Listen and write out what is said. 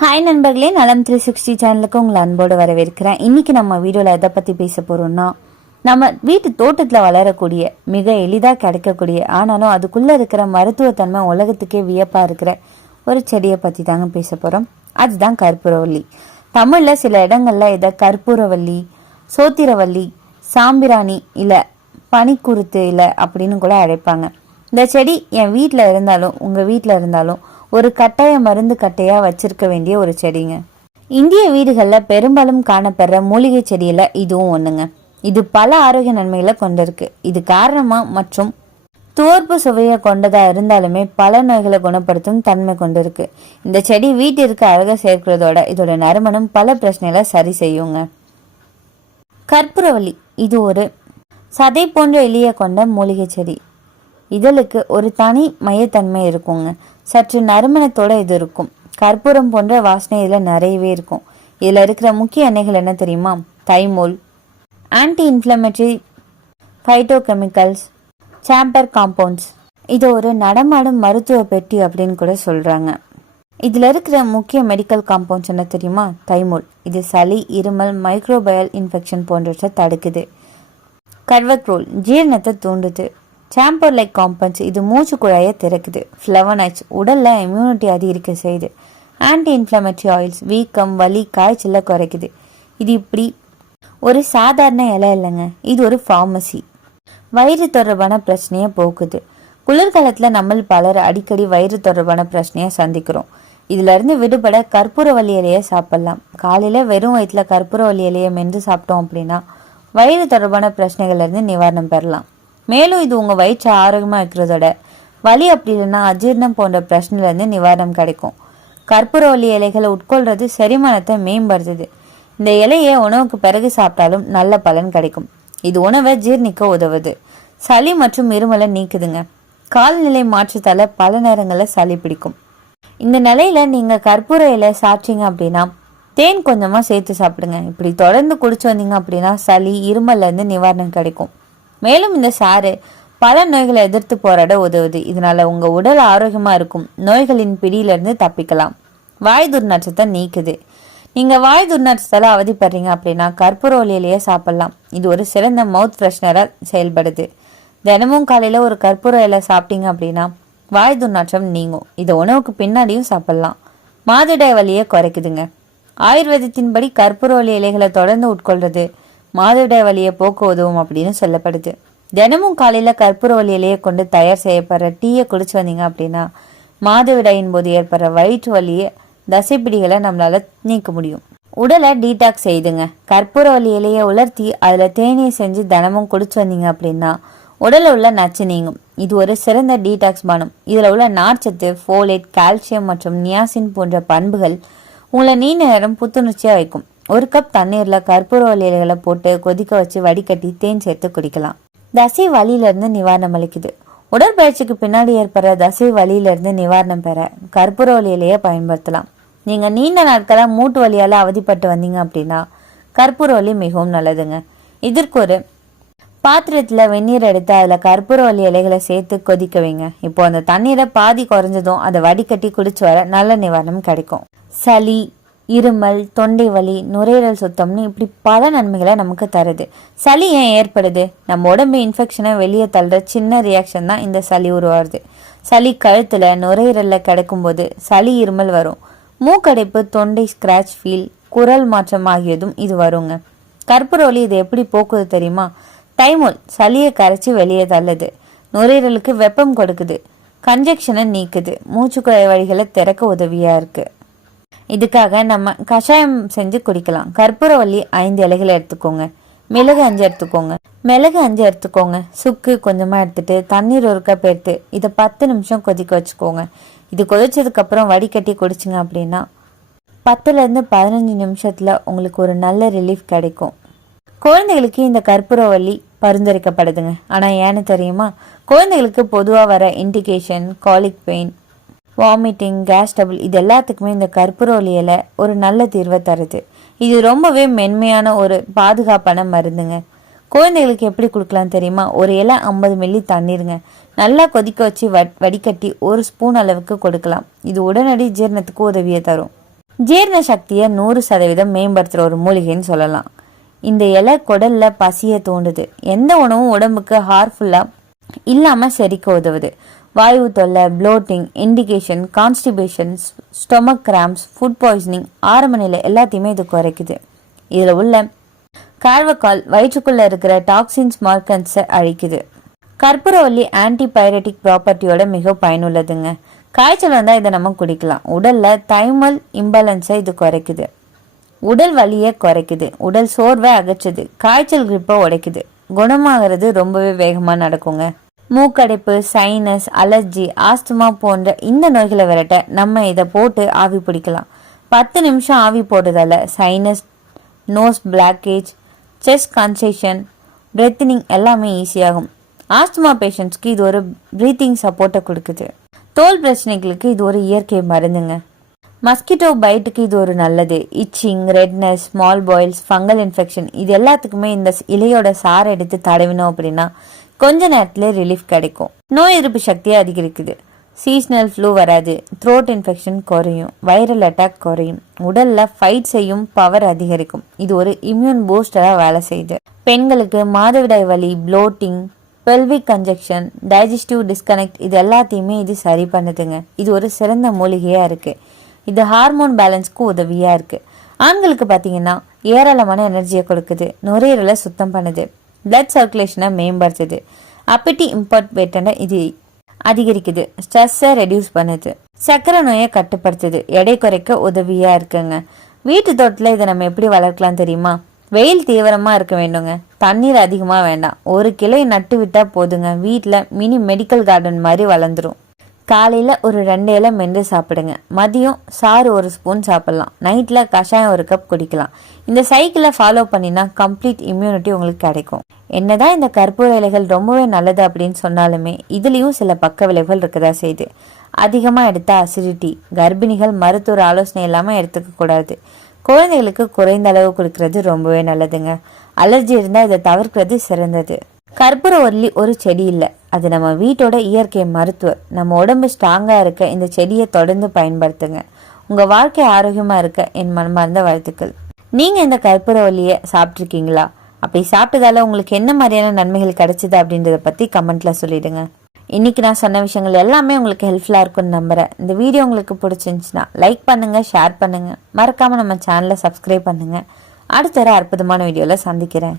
Hi நண்பர்களே, நலம் 360 சேனலுக்கு உங்களை அன்போடு வரவேற்கிறேன். இன்னைக்கு நம்ம வீடியோவில் எதை பற்றி பேச போகிறோம்னா, நம்ம வீட்டு தோட்டத்தில் வளரக்கூடிய மிக எளிதாக கிடைக்கக்கூடிய ஆனாலும் அதுக்குள்ளே இருக்கிற மருத்துவத்தன்மை உலகத்துக்கே வியப்பாக இருக்கிற ஒரு செடியை பற்றி தாங்க பேச போகிறோம். அதுதான் கற்பூரவள்ளி. தமிழில் சில இடங்களில் இதை கற்பூரவள்ளி, சோத்திரவள்ளி, சாம்பிராணி இல்லை பனிக்குருத்து இல்லை அப்படின்னு கூட அழைப்பாங்க. இந்த செடி என் வீட்டில் இருந்தாலும் உங்கள் வீட்டில் இருந்தாலும் ஒரு கட்டாய மருந்து கட்டையா வச்சிருக்க வேண்டிய ஒரு செடிங்க. இந்திய வீடுகளில் பெரும்பாலும் காணப்படுற மூலிகை செடியில இதுவும் ஒண்ணுங்க. இது பல ஆரோக்கிய நன்மைகளை கொண்டிருக்கு. இது காரணமா மற்றும் துவர்ப்பு சுவையை கொண்டதா இருந்தாலுமே பல நோய்களை குணப்படுத்தும் தன்மை கொண்டிருக்கு. இந்த செடி வீட்டிற்கு அழகா சேர்க்கிறதோட இதோட நறுமணம் பல பிரச்சனைகளை சரி செய்யுங்க. கற்பூரவள்ளி இது ஒரு சதை போன்ற எலிய கொண்ட மூலிகை செடி. இதழுக்கு ஒரு தனி மையத்தன்மை இருக்குங்க. சற்று நறுமணத்தோட இது இருக்கும். கற்பூரம் போன்ற வாசனை இதில் நிறையவே இருக்கும். இதில் இருக்கிற முக்கிய எண்ணெய்கள் என்ன தெரியுமா? Thymol, anti inflammatory, phytochemicals, camphor compounds. இது ஒரு நடமாடும் மருத்துவ பெட்டி அப்படின்னு கூட சொல்றாங்க. இதில் இருக்கிற முக்கிய மெடிக்கல் காம்பவுண்ட்ஸ் என்ன தெரியுமா? தைமோல். இது சளி, இருமல், மைக்ரோபயல் இன்ஃபெக்ஷன் போன்றவற்றை தடுக்குது. கர்வக்ரோல் ஜீரணத்தை தூண்டுது. சாம்பர் லைக் காம்பவுண்ட்ஸ் இது மூச்சு குழாயை திறக்குது. ஃப்ளவனைட்ஸ் உடல்ல இம்யூனிட்டி அதிகரிக்க செய்யுது. ஆன்டி இன்ஃப்ளமேட்டரி ஆயில்ஸ் வீக்கம், வலி, காய்ச்சலை குறைக்குது. இது இப்படி ஒரு சாதாரண இலை இல்லைங்க, இது ஒரு ஃபார்மசி. வயிறு தொடர்பான பிரச்சனையை போக்குது. குளிர்காலத்தில் நம்ம பலர் அடிக்கடி வயிறு தொடர்பான பிரச்சனையை சந்திக்கிறோம். இதுல இருந்து விடுபட கற்பூரவள்ளி இலையை சாப்பிடலாம். காலையில வெறும் வயிற்றுல கற்பூரவள்ளி இலையை மென்று சாப்பிட்டோம் அப்படின்னா வயிறு தொடர்பான பிரச்சனைகள்ல இருந்து நிவாரணம் பெறலாம். மேலும் இது உங்க வயிற்று ஆரோக்கியமா இருக்கிறதோட வலி அப்படி இல்லைன்னா அஜீர்ணம் போன்ற பிரச்சனைல இருந்து நிவாரணம் கிடைக்கும். கற்பூரவள்ளி இலைகளை உட்கொள்றது செரிமானத்தை மேம்படுத்துது. இந்த இலையை உணவுக்கு பிறகு சாப்பிட்டாலும் நல்ல பலன் கிடைக்கும். இது உணவை ஜீர்ணிக்க உதவுது. சளி மற்றும் இருமலை நீக்குதுங்க. காலநிலை மாற்றத்தால பல நேரங்களில் சளி பிடிக்கும். இந்த நிலையில நீங்க கற்பூர இலை சாப்பிட்டீங்க அப்படின்னா தேன் கொஞ்சமா சேர்த்து சாப்பிடுங்க. இப்படி தொடர்ந்து குடிச்சு வந்தீங்க அப்படின்னா சளி, இருமல்ல இருந்து நிவாரணம் கிடைக்கும். மேலும் இந்த சாறு பல நோய்களை எதிர்த்து போராட உதவுது. இதனால உங்க உடல் ஆரோக்கியமா இருக்கும். நோய்களின் பிடியிலிருந்து தப்பிக்கலாம். வாய் துர்நாற்றத்தை நீக்குது. நீங்க வாய் துர்நாற்றத்தால அவதிப்படுறீங்க அப்படின்னா கற்பூரவள்ளி இலையை சாப்பிடலாம். இது ஒரு சிறந்த மவுத் ஃப்ரெஷ்னரா செயல்படுது. தினமும் காலையில ஒரு கற்பூர இலை சாப்பிட்டீங்க அப்படின்னா வாய் துர்நாற்றம் நீங்கும். இதை உணவுக்கு பின்னாடியும் சாப்பிடலாம். மாதவிடாய் வலியை குறைக்குதுங்க. ஆயுர்வேதத்தின்படி கற்பூரவள்ளி இலைகளை தொடர்ந்து உட்கொள்றது மாதவிடாய் வலியை போக்க உதவும் அப்படின்னு சொல்லப்படுது. தினமும் காலையில கற்பூரவள்ளி இலையை கொண்டு தயார் செய்யப்படுற டீயை குடிச்சு வந்தீங்க அப்படின்னா மாதவிடாயின் போது ஏற்படுற வயிற்று வலியை, தசைப்பிடிகளை நம்மளால நீக்க முடியும். உடலை டீடாக்ஸ் செய்துங்க. கற்பூரவள்ளி இலையை உலர்த்தி அதுல தேநீர் செஞ்சு தினமும் குடிச்சு வந்தீங்க அப்படின்னா உடல்ல உள்ள நச்சு நீங்கும். இது ஒரு சிறந்த டீடாக்ஸ் பானம். இதுல உள்ள நார்ச்சத்து, ஃபோலேட், கால்சியம் மற்றும் நியாசின் போன்ற பண்புகள் உங்களை நீண்ட நேரம் புத்துணர்ச்சியா வைக்கும். ஒரு கப் தண்ணீர்ல கற்பூரவள்ளி இலைகளை போட்டு கொதிக்க வச்சு வடிகட்டி தேன் சேர்த்து குடிக்கலாம். தசை வலியில இருந்து நிவாரணம் அளிக்குது. உடற்பயிற்சிக்கு பின்னாடி ஏற்படுற தசை வலியில இருந்து நிவாரணம் பெற கற்பூரவள்ளி இலையை பயன்படுத்தலாம். நீங்க நீண்ட நாட்களா மூட்டு வலியால அவதிப்பட்டு வந்தீங்க அப்படின்னா கற்பூரவள்ளி மிகவும் நல்லதுங்க. இதற்கு ஒரு பாத்திரத்துல வெந்நீர் எடுத்து அதுல கற்பூரவள்ளி இலைகளை சேர்த்து கொதிக்க வைங்க. இப்போ அந்த தண்ணீரை பாதி குறைஞ்சதும் அதை வடிகட்டி குடிச்சு வர நல்ல நிவாரணம் கிடைக்கும். சளி, இருமல், தொண்டை வலி, நுரையீரல் சுத்தம்னு இப்படி பல நன்மைகளை நமக்கு தருது. சளி ஏன் ஏற்படுது? நம்ம உடம்பு இன்ஃபெக்ஷனை வெளியே தள்ளுற சின்ன ரியாக்ஷன் தான் இந்த சளி உருவாகுது. சளி கழுத்துல, நுரையீரல்ல கிடைக்கும் போது சளி, இருமல் வரும். மூக்கடைப்பு, தொண்டை ஸ்கிராச் ஃபீல், குரல் மாற்றம் ஆகியதும் இது வருங்க. கற்பூரவள்ளி இது எப்படி போக்குது தெரியுமா? தைமோல் சளியை கரைச்சி வெளியே தள்ளுது. நுரையீரலுக்கு வெப்பம் கொடுக்குது. கன்ஜெக்ஷனை நீக்குது. மூச்சுக்குழாய் வழிகளை திறக்க உதவியா இருக்கு. இதுக்காக நம்ம கஷாயம் செஞ்சு குடிக்கலாம். கற்பூரவள்ளி 5 இலைகளை எடுத்துக்கோங்க. மிளகு 5 எடுத்துக்கோங்க. சுக்கு கொஞ்சமா எடுத்துட்டு தண்ணீர் ஒரு கப் எடுத்து இதை 10 நிமிஷம் கொதிக்க வச்சுக்கோங்க. இது கொதிச்சதுக்கு அப்புறம் வடிகட்டி குடிச்சிங்க அப்படின்னா 10லேருந்து 15 நிமிஷத்துல உங்களுக்கு ஒரு நல்ல ரிலீஃப் கிடைக்கும். குழந்தைகளுக்கு இந்த கற்பூரவள்ளி பரிந்துரைக்கப்படுதுங்க. ஆனா ஏன்னு தெரியுமா? குழந்தைகளுக்கு பொதுவா வர இண்டிகேஷன், காலிக் பெயின், வாமிட்டிங், கேஸ் டபுள் இது எல்லாத்துக்குமே இந்த கற்பூரவள்ளி இலை ஒரு நல்ல தீர்வை தருது. இது ரொம்பவே மென்மையான ஒரு பாதுகாப்பான மருந்துங்க. குழந்தைகளுக்கு எப்படி கொடுக்கலாம் தெரியுமா? ஒரு இலை 50 மில்லி தண்ணீருங்க. நல்லா கொதிக்க வச்சு வடிகட்டி 1 ஸ்பூன் அளவுக்கு கொடுக்கலாம். இது உடனடி ஜீரணத்துக்கு உதவியை தரும். ஜீரண சக்தியை 100% மேம்படுத்துகிற ஒரு மூலிகைன்னு சொல்லலாம். இந்த இலை குடல்ல பசியை தூண்டுது. எந்த உணவும் உடம்புக்கு ஹார்ம்ஃபுல்லாக இல்லாமல் செரிக்க உதவுது. வாயு தொல்லை, bloating, indigestion, constipation, stomach cramps, food poisoning, ஆரம்ப நிலை எல்லாத்தையுமே இது குறைக்குது. இதில் உள்ள கார்வக்கால் வயிற்றுக்குள்ளே இருக்கிற டாக்ஸின்ஸ் மார்க்கன்ஸை அழிக்குது. கற்பூரவல்லி ஆன்டிபைரட்டிக் ப்ராப்பர்ட்டியோட மிக பயனுள்ளதுங்க. காய்ச்சல் வந்தால் இதை நம்ம குடிக்கலாம். உடலில் தைமல் இம்பேலன்ஸை இது குறைக்குது. உடல் வலியை குறைக்குது. உடல் சோர்வை அகற்றுது. காய்ச்சல் கிரிப்பை உடைக்குது. குணமாகிறது ரொம்பவே வேகமாக நடக்குங்க. மூக்கடைப்பு, சைனஸ், அலர்ஜி, ஆஸ்துமா போன்ற இந்த நோய்களை விரட்ட நம்ம இதை போட்டு ஆவி பிடிக்கலாம். 10 நிமிஷம் ஆவி போடுறதால sinus, nose blockage, chest congestion, breathing எல்லாமே ஈஸியாகும். ஆஸ்துமா பேஷண்ட்ஸ்க்கு இது ஒரு ப்ரீத்திங் சப்போர்ட்டை கொடுக்குது. தோல் பிரச்சனைகளுக்கு இது ஒரு இயற்கை மருந்துங்க. மஸ்கிட்டோ பைட்டுக்கு இது ஒரு நல்லது. Itching, redness, small boils, fungal infection இது எல்லாத்துக்குமே இந்த இலையோட சாறை எடுத்து தடவினோம் அப்படின்னா கொஞ்ச நேரத்துல ரிலீஃப் கிடைக்கும். நோய் எதிர்ப்பு சக்தியை அதிகரிக்குது. சீசனல் ஃப்ளூ வராது. த்ரோட் இன்ஃபெக்ஷன் குறையும். வைரல் அட்டாக் குறையும். உடல்ல ஃபைட் செய்யும் பவர் அதிகரிக்கும். இது ஒரு இம்யூன் பூஸ்டரா வேலை செய்யுது. பெண்களுக்கு மாதவிடாய் வலி, bloating, pelvic congestion, digestive disconnect இது எல்லாத்தையுமே இது சரி பண்ணுதுங்க. இது ஒரு சிறந்த மூலிகையா இருக்கு. இது ஹார்மோன் பேலன்ஸ்க்கு உதவியா இருக்கு. ஆண்களுக்கு பார்த்தீங்கன்னா ஏராளமான எனர்ஜியை கொடுக்குது. நுரையீரலை சுத்தம் பண்ணுது. பிளட் சர்க்குலேஷனை மேம்படுத்துது. அப்பட்டி இம்பார்ட் வெயிட்டனை இது அதிகரிக்குது. ஸ்ட்ரெஸ்ஸை ரெடியூஸ் பண்ணுது. சர்க்கரை நோயை கட்டுப்படுத்துது. எடை குறைக்க உதவியா இருக்குங்க. வீட்டு தோட்டத்தில் இதை நம்ம எப்படி வளர்க்கலாம் தெரியுமா? வெயில் தீவிரமாக இருக்க வேண்டுங்க. தண்ணீர் அதிகமாக வேண்டாம். ஒரு கிளை நட்டு விட்டா போதுங்க. வீட்டில் மினி மெடிக்கல் கார்டன் மாதிரி வளர்ந்துரும். காலையில் ஒரு 2 இலை மென்று சாப்பிடுங்க. மதியம் சாறு 1 ஸ்பூன் சாப்பிடலாம். நைட்டில் கஷாயம் 1 கப் குடிக்கலாம். இந்த சைக்கிளை ஃபாலோ பண்ணினா கம்ப்ளீட் இம்யூனிட்டி உங்களுக்கு கிடைக்கும். என்னதான் இந்த கற்பூர இலைகள் ரொம்பவே நல்லது அப்படின்னு சொன்னாலுமே இதுலேயும் சில பக்க விளைவுகள் இருக்கதா செய்யுது. அதிகமாக எடுத்தால் அசிடிட்டி. கர்ப்பிணிகள் மருத்துவ ஆலோசனை இல்லாமல் எடுத்துக்க கூடாது. குழந்தைகளுக்கு குறைந்த அளவு கொடுக்கறது ரொம்பவே நல்லதுங்க. அலர்ஜி இருந்தால் இதை தவிர்க்கிறது சிறந்தது. கற்பூரவல்லி ஒரு செடி இல்லை, அது நம்ம வீட்டோட இயற்கை மருத்துவர். நம்ம உடம்பு ஸ்ட்ராங்காக இருக்க இந்த செடியை தொடர்ந்து பயன்படுத்துங்க. உங்கள் வாழ்க்கை ஆரோக்கியமாக இருக்க என் மனமார்ந்த வாழ்த்துக்கள். நீங்கள் இந்த கற்பூரவல்லியை சாப்பிட்ருக்கீங்களா? அப்படி சாப்பிட்டதால உங்களுக்கு என்ன மாதிரியான நன்மைகள் கிடைச்சிது அப்படின்றத பற்றி கமெண்ட்டில் சொல்லிடுங்க. இன்னைக்கு நான் சொன்ன விஷயங்கள் எல்லாமே உங்களுக்கு ஹெல்ப்ஃபுல்லாக இருக்கும்னு நம்புகிறேன். இந்த வீடியோ உங்களுக்கு பிடிச்சிருந்துச்சுன்னா லைக் பண்ணுங்கள், ஷேர் பண்ணுங்கள். மறக்காமல் நம்ம சேனலை சப்ஸ்கிரைப் பண்ணுங்கள். அடுத்த ஒரு அற்புதமான வீடியோவில் சந்திக்கிறேன்.